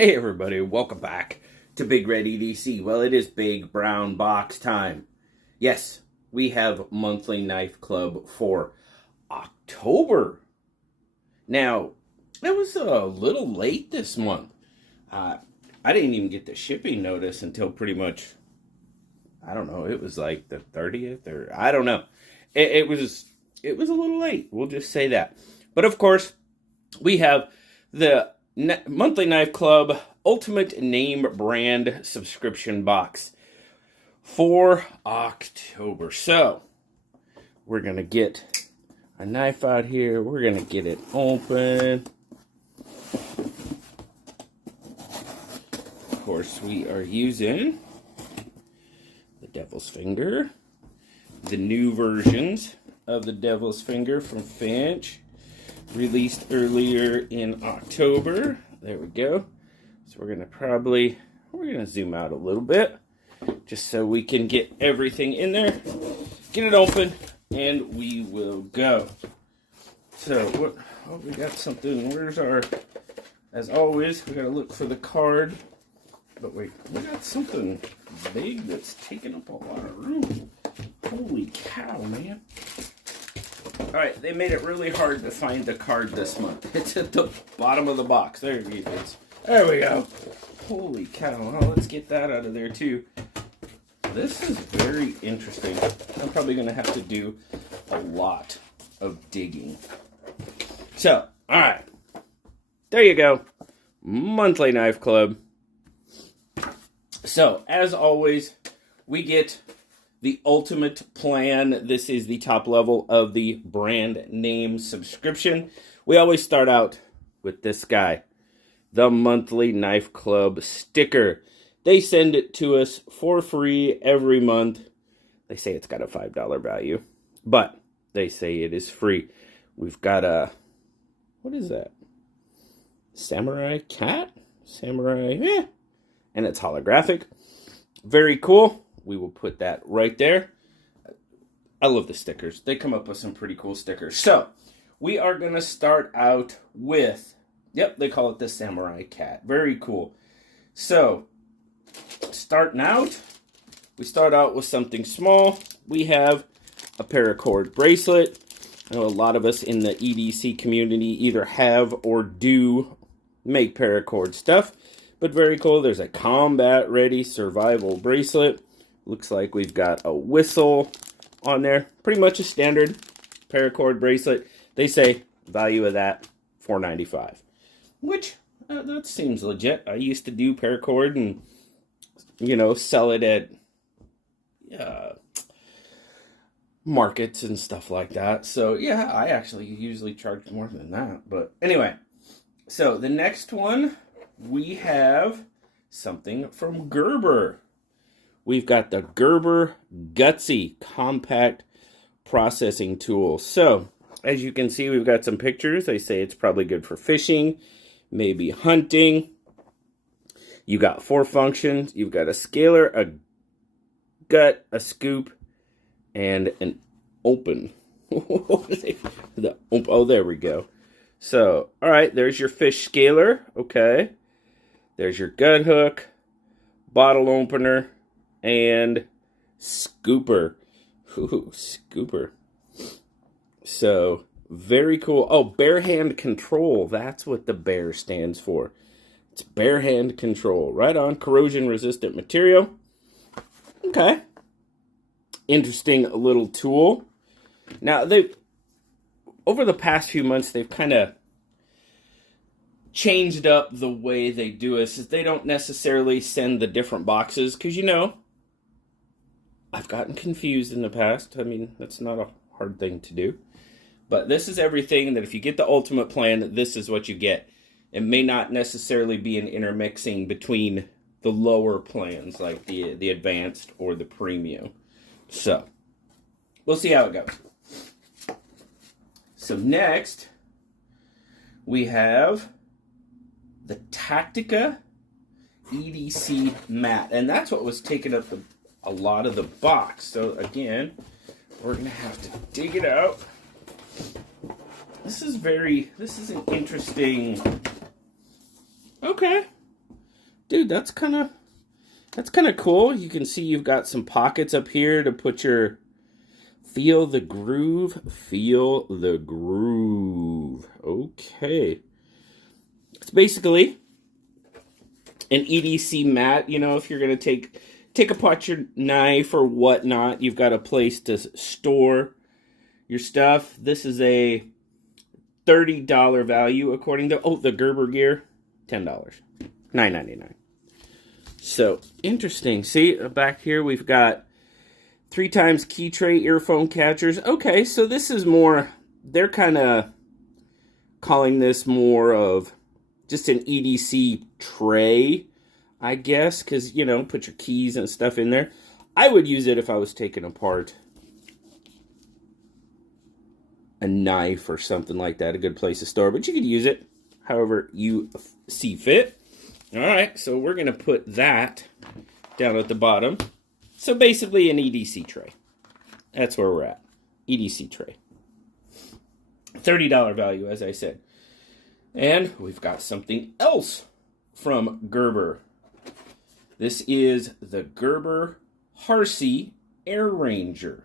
Hey everybody, welcome back to BigRedEDC. Well, it is big brown box time. Yes, we have monthly knife club for October. Now, it was a little late this month. I didn't even get the shipping notice until pretty much, I don't know, it was like the 30th or I don't know. It was a little late, we'll just say that. But of course, we have the monthly knife club ultimate name brand subscription box for October. So we're gonna get a knife out here, we're gonna get it open. Of course, we are using the Devil's Finger, the new versions of the Devil's Finger from Finch, released earlier in October. There we go. So we're gonna zoom out a little bit just so we can get everything in there, get it open, and we will go. So we got something. Where's our, as always, we gotta look for the card. But wait, we got something big that's taking up a lot of room. Holy cow, man. Alright, they made it really hard to find the card this month. It's at the bottom of the box. There it is. There we go. Holy cow. Well, let's get that out of there too. This is very interesting. I'm probably going to have to do a lot of digging. So, alright. There you go. Monthly Knife Club. So, as always, we get the ultimate plan. This is the top level of the brand name subscription. We always start out with this guy, the monthly Knife Club sticker. They send it to us for free every month. They say it's got a $5 value, but they say it is free. We've got a, what is that? Samurai cat? Samurai, and it's holographic. Very cool. We will put that right there. I love the stickers. They come up with some pretty cool stickers. So, we are going to start out with, yep, they call it the Samurai Cat. Very cool. So, starting out, we start out with something small. We have a Paracord bracelet. I know a lot of us in the EDC community either have or do make Paracord stuff. But very cool. There's a combat-ready survival bracelet. Looks like we've got a whistle on there. Pretty much a standard Paracord bracelet. They say value of that $4.95, which that seems legit. I used to do Paracord and, you know, sell it at markets and stuff like that. So yeah, I actually usually charge more than that. But anyway, so the next one, we have something from Gerber. We've got the Gerber Gutsy Compact Processing Tool. So, as you can see, we've got some pictures. They say it's probably good for fishing, maybe hunting. You got 4 functions. You've got a scaler, a gut, a scoop, and an open. Oh, there we go. So, all right, there's your fish scaler. Okay. There's your gut hook, bottle opener, and scooper. Ooh, scooper. So, very cool. Oh, bare hand control. That's what the bear stands for. It's bare hand control. Right on. Corrosion resistant material. Okay. Interesting little tool. Now, over the past few months, they've kind of changed up the way they do it. Is they don't necessarily send the different boxes, because, you know, I've gotten confused in the past. I mean, that's not a hard thing to do. But this is everything that if you get the ultimate plan, this is what you get. It may not necessarily be an intermixing between the lower plans, like the advanced or the premium. So, we'll see how it goes. So next, we have the Tactica EDC mat. And that's what was taking up a lot of the box. So again, we're going to have to dig it out. This is an interesting, okay, dude, that's kind of cool. You can see you've got some pockets up here to put your, feel the groove. Feel the groove. Okay. It's basically an EDC mat. You know, if you're going to take apart your knife or whatnot, you've got a place to store your stuff. This is a $30 value according to, the Gerber gear, $10. $9.99. So, interesting. See, back here we've got 3x key tray earphone catchers. Okay, so this is more, they're kind of calling this more of just an EDC tray, I guess, because, you know, put your keys and stuff in there. I would use it if I was taking apart a knife or something like that, a good place to store, but you could use it however you see fit. All right, so we're going to put that down at the bottom. So basically an EDC tray. That's where we're at. EDC tray. $30 value, as I said. And we've got something else from Gerber. This is the Gerber Air Ranger.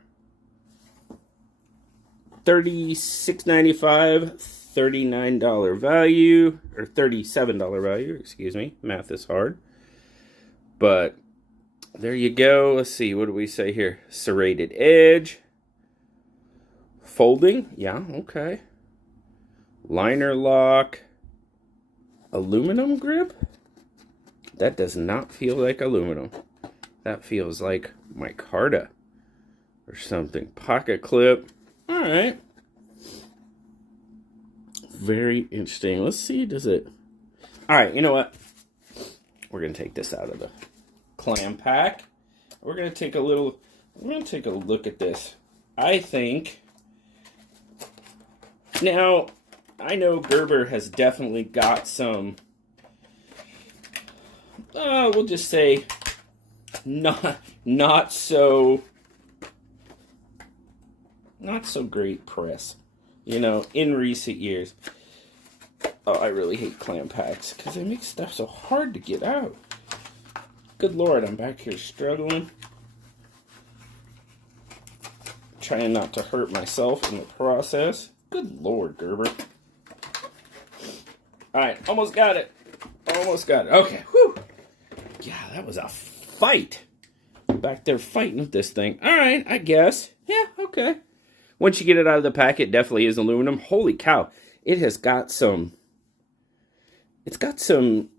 $36.95, $39 value, or $37 value, excuse me. Math is hard. But there you go. Let's see, what do we say here? Serrated edge. Folding, yeah, okay. Liner lock. Aluminum grip? That does not feel like aluminum. That feels like micarta or something. Pocket clip. All right. Very interesting. Let's see, does it... All right, you know what? We're going to take this out of the clam pack. We're going to take a look at this. I think... Now, I know Gerber has definitely got some... we'll just say not so great press, you know, in recent years. Oh, I really hate clam packs because they make stuff so hard to get out. Good Lord, I'm back here struggling, trying not to hurt myself in the process. Good Lord, Gerber. All right, almost got it. Okay, whew. Yeah, that was a fight. Back there fighting with this thing. All right, I guess. Yeah, okay. Once you get it out of the pack, it definitely is aluminum. Holy cow. It has got some... It's got some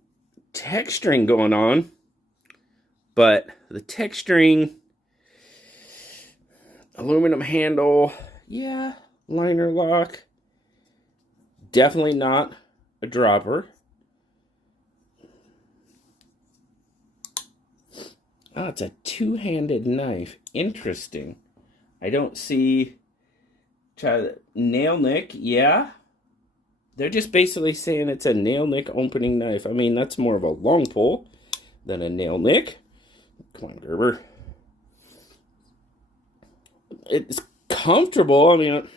texturing going on. But the texturing... Aluminum handle. Yeah, liner lock. Definitely not a dropper. Oh, it's a two-handed knife. Interesting. I don't see... Try the nail nick. Yeah. They're just basically saying it's a nail nick opening knife. I mean, that's more of a long pull than a nail nick. Come on, Gerber. It's comfortable. I mean,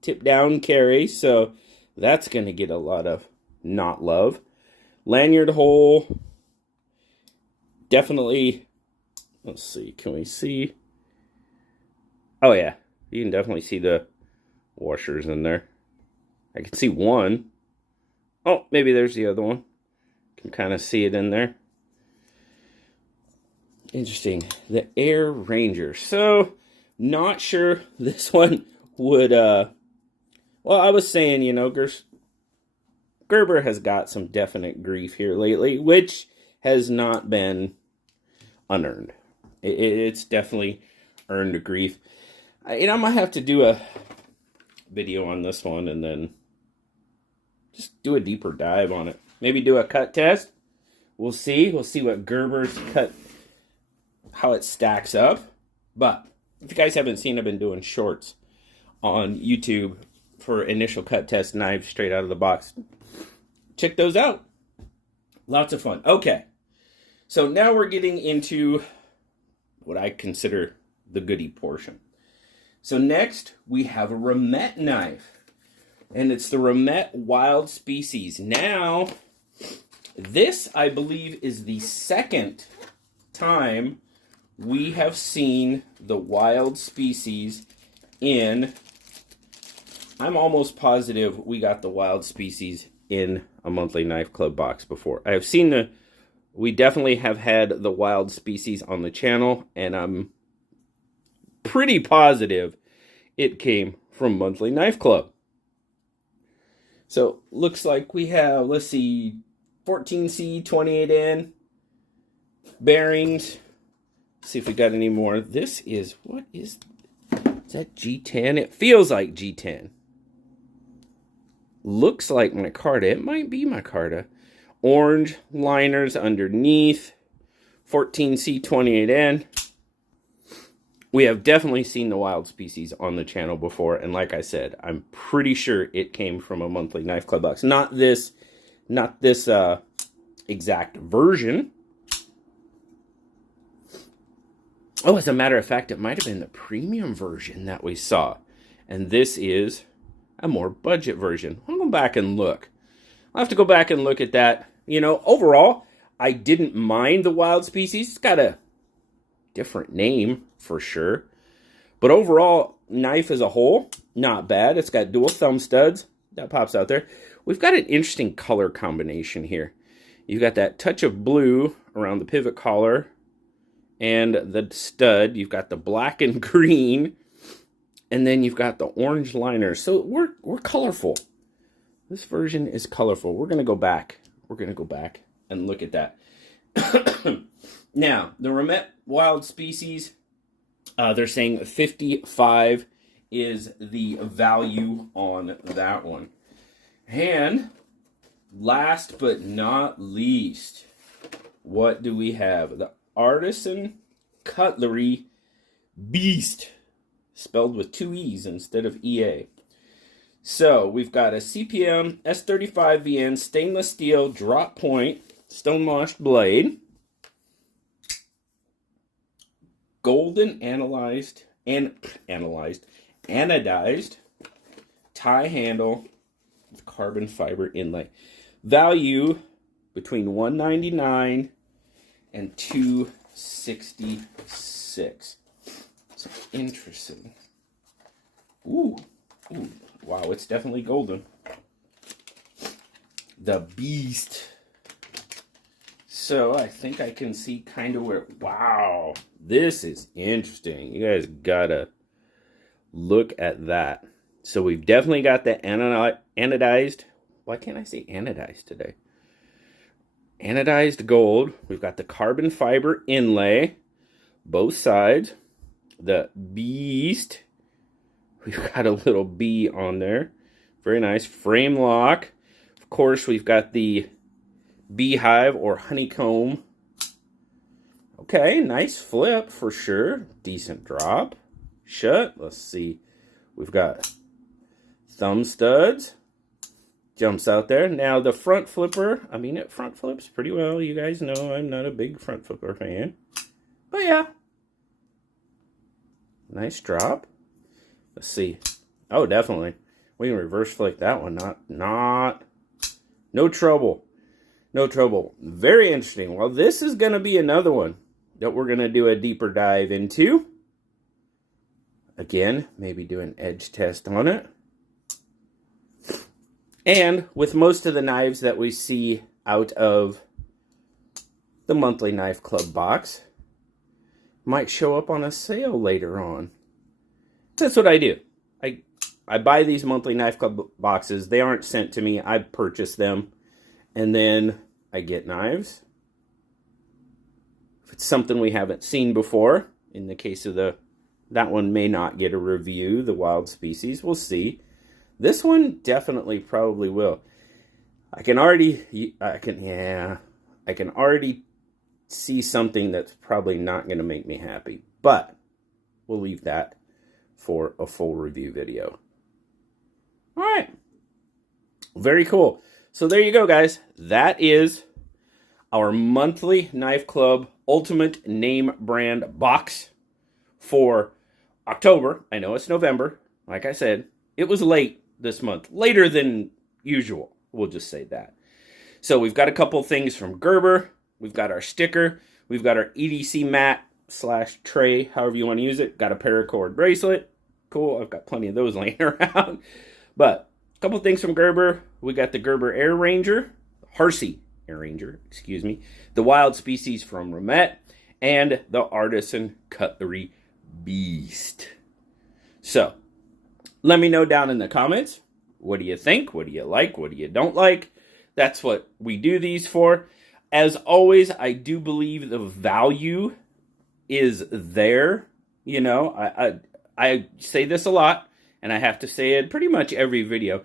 tip down carry, so that's going to get a lot of not love. Lanyard hole. Definitely... Let's see, can we see? Oh yeah, you can definitely see the washers in there. I can see one. Oh, maybe there's the other one. Can kind of see it in there. Interesting. The Air Ranger. So, not sure this one would, well, I was saying, you know, Gerber has got some definite grief here lately, which has not been unearned. It's definitely earned a grief. I might have to do a video on this one and then just do a deeper dive on it. Maybe do a cut test. We'll see. We'll see what Gerber's cut, how it stacks up. But if you guys haven't seen, I've been doing shorts on YouTube for initial cut test knives straight out of the box. Check those out. Lots of fun. Okay. So now we're getting into what I consider the goodie portion. So next, we have a Remette knife. And it's the Remette Wild Species. Now, This, I believe, is the second time we have seen the wild species in... I'm almost positive we got the wild species in a monthly knife club box before. I have seen the... We definitely have had the wild species on the channel, and I'm pretty positive it came from Monthly Knife Club. So, looks like we have, let's see, 14C, 28N, bearings. Let's see if we got any more. This is, what is that G10? It feels like G10. Looks like micarta. It might be micarta. Orange liners underneath. 14C, 28N. We have definitely seen the wild species on the channel before, and like I said, I'm pretty sure it came from a Monthly Knife Club box. Not this exact version. Oh, as a matter of fact, it might have been the premium version that we saw, and this is a more budget version. I'll go back and look. I'll have to go back and look at that. You know, overall, I didn't mind the wild species. It's got a different name for sure, but overall, knife as a whole, not bad. It's got dual thumb studs. That pops out there. We've got an interesting color combination here. You've got that touch of blue around the pivot collar and the stud. You've got the black and green, and then you've got the orange liner. So we're colorful. This version is colorful. We're gonna go back. We're gonna go back and look at that. Now, the Remette Wild Species, they're saying 55 is the value on that one. And last but not least, what do we have? The Artisan Cutlery Beast, spelled with 2 E's instead of EA. So, we've got a CPM S35VN stainless steel drop point stone-washed blade. Golden anodized tie handle with carbon fiber inlay. Value between $199 and $266. So interesting. Ooh, wow, it's definitely golden. The Beast. So I think I can see kind of where, wow, this is interesting. You guys gotta look at that. So we've definitely got the anodized, why can't I say anodized today? Anodized gold. We've got the carbon fiber inlay, both sides. The Beast, we've got a little bee on there. Very nice. Frame lock. Of course, we've got the beehive or honeycomb. Okay, nice flip for sure. Decent drop. Shut. Let's see. We've got thumb studs. Jumps out there. Now the front flipper, I mean, it front flips pretty well. You guys know I'm not a big front flipper fan. But yeah. Nice drop. Let's see. Oh, definitely. We can reverse flick that one. No trouble. No trouble. Very interesting. Well, this is going to be another one that we're going to do a deeper dive into. Again, maybe do an edge test on it. And with most of the knives that we see out of the Monthly Knife Club box, might show up on a sale later on. That's what I do. I buy these Monthly Knife Club boxes. They aren't sent to me. I purchase them. And then I get knives. If it's something we haven't seen before, in the case of that one may not get a review, the Wild Species, we'll see. This one definitely probably will. I can already see something that's probably not going to make me happy, but we'll leave that for a full review video. All right. Very cool. So there you go, guys. That is our Monthly Knife Club Ultimate Name Brand box for October. I know it's November. Like I said, it was late this month. Later than usual. We'll just say that. So we've got a couple things from Gerber. We've got our sticker. We've got our EDC mat / tray, however you want to use it. Got a Paracord bracelet. Cool. I've got plenty of those laying around. But a couple things from Gerber. We got the Gerber Air Ranger. Artisan Air Ranger, excuse me. The Wild Species from Remette. And the Artisan Cutlery Beast. So, let me know down in the comments. What do you think? What do you like? What do you don't like? That's what we do these for. As always, I do believe the value is there. You know, I say this a lot, and I have to say it pretty much every video.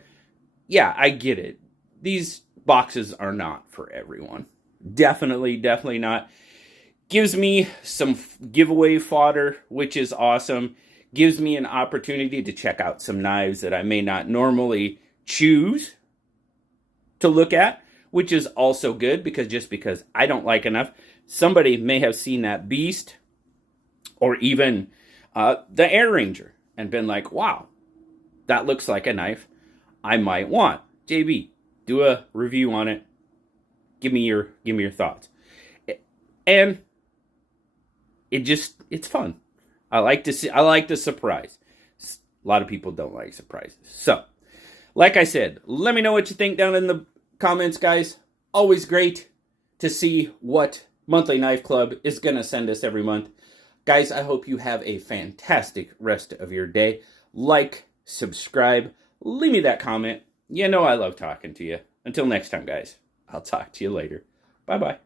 Yeah, I get it. These boxes are not for everyone. Definitely not. Gives me some giveaway fodder, which is awesome. Gives me an opportunity to check out some knives that I may not normally choose to look at, which is also good because I don't like enough, somebody may have seen that Beast or even the Air Ranger and been like, wow, that looks like a knife I might want. JB, do a review on it. Give me your thoughts. And it's fun. I like the surprise. A lot of people don't like surprises. So, like I said, let me know what you think down in the comments, guys. Always great to see what Monthly Knife Club is going to send us every month. Guys, I hope you have a fantastic rest of your day. Like, subscribe, leave me that comment. You know I love talking to you. Until next time, guys, I'll talk to you later. Bye-bye.